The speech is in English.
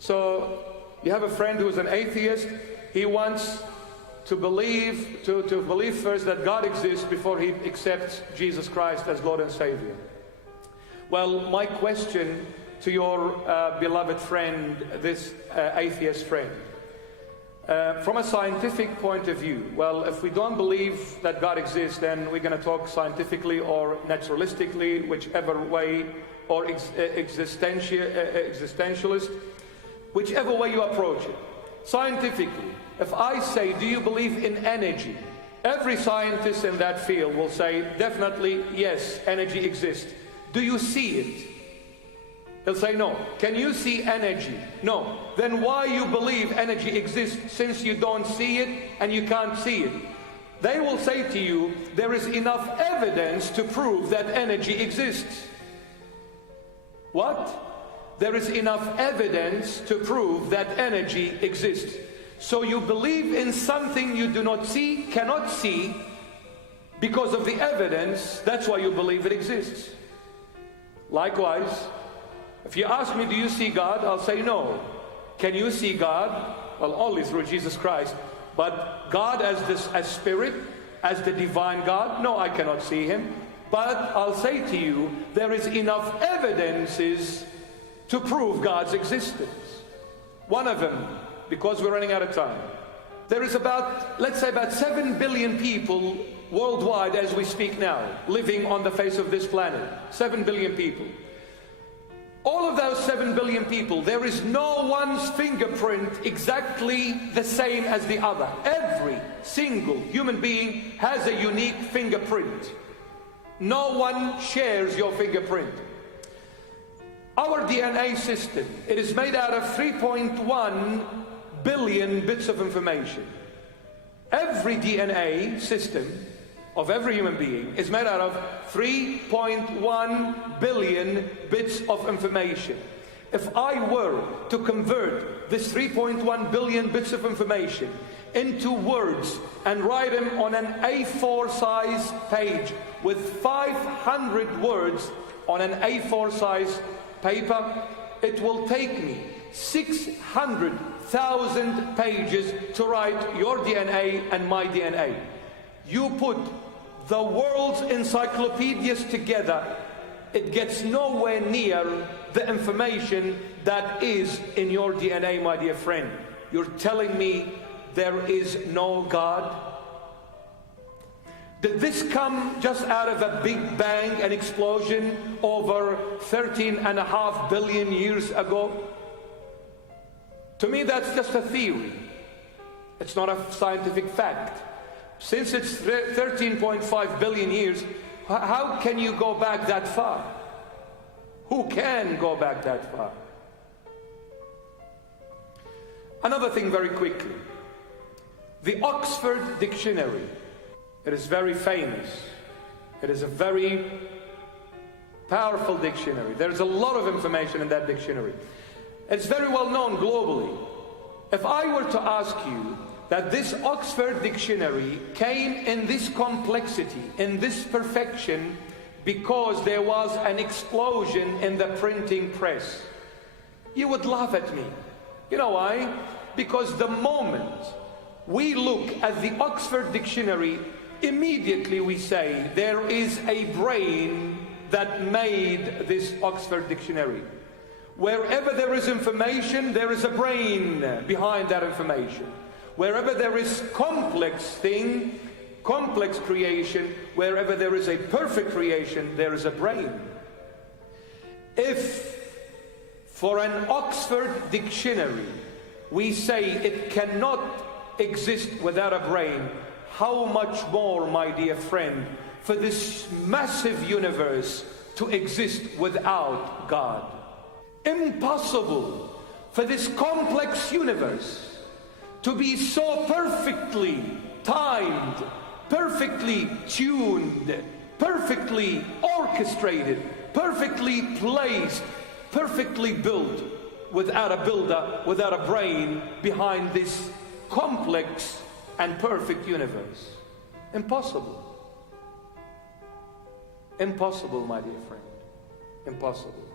So you have a friend who's an atheist. He wants to believe first that God exists before he accepts Jesus Christ as Lord and Savior. Well, my question to your beloved friend, this atheist friend, from a scientific point of view, well, if we don't believe that God exists, then we're going to talk scientifically or naturalistically, whichever way, or existentialist, whichever way you approach it. Scientifically, if I say, do you believe in energy? Every scientist in that field will say, definitely, yes, energy exists. Do you see it? He'll say, no. Can you see energy? No. Then why you believe energy exists since you don't see it and you can't see it? They will say to you, there is enough evidence to prove that energy exists. What? There is enough evidence to prove that energy exists. So you believe in something you do not see, cannot see, because of the evidence. That's why you believe it exists. Likewise, if you ask me, do you see God? I'll say no. Can you see God? Well, only through Jesus Christ. But God as spirit, as the divine God? No, I cannot see him. But I'll say to you, there is enough evidences to prove God's existence. One of them, because we're running out of time, there is about, let's say about 7 billion people worldwide as we speak now, living on the face of this planet. 7 billion people. All of those 7 billion people, there is no one's fingerprint exactly the same as the other. Every single human being has a unique fingerprint. No one shares your fingerprint. Our DNA system, it is made out of 3.1 billion bits of information. Every DNA system of every human being is made out of 3.1 billion bits of information. If I were to convert this 3.1 billion bits of information into words and write them on an A4 size page with 500 words on an A4 size paper, it will take me 600,000 pages to write your DNA and my DNA. You put the world's encyclopedias together, it gets nowhere near the information that is in your DNA, my dear friend. You're telling me there is no God? Did this come just out of a big bang, an explosion over 13.5 billion years ago? To me, that's just a theory. It's not a scientific fact. Since it's 13.5 billion years, how can you go back that far? Who can go back that far? Another thing very quickly. The Oxford Dictionary. It is very famous. It is a very powerful dictionary. There's a lot of information in that dictionary. It's very well known globally. If I were to ask you that this Oxford Dictionary came in this complexity, in this perfection, because there was an explosion in the printing press, you would laugh at me. You know why? Because the moment we look at the Oxford Dictionary, immediately we say there is a brain that made this Oxford Dictionary. Wherever there is information, there is a brain behind that information. Wherever there is complex creation, wherever there is a perfect creation, there is a brain. If for an Oxford Dictionary we say it cannot exist without a brain, how much more, my dear friend, for this massive universe to exist without God? Impossible for this complex universe to be so perfectly timed, perfectly tuned, perfectly orchestrated, perfectly placed, perfectly built, without a builder, without a brain behind this complex and perfect universe. Impossible. Impossible, my dear friend. Impossible.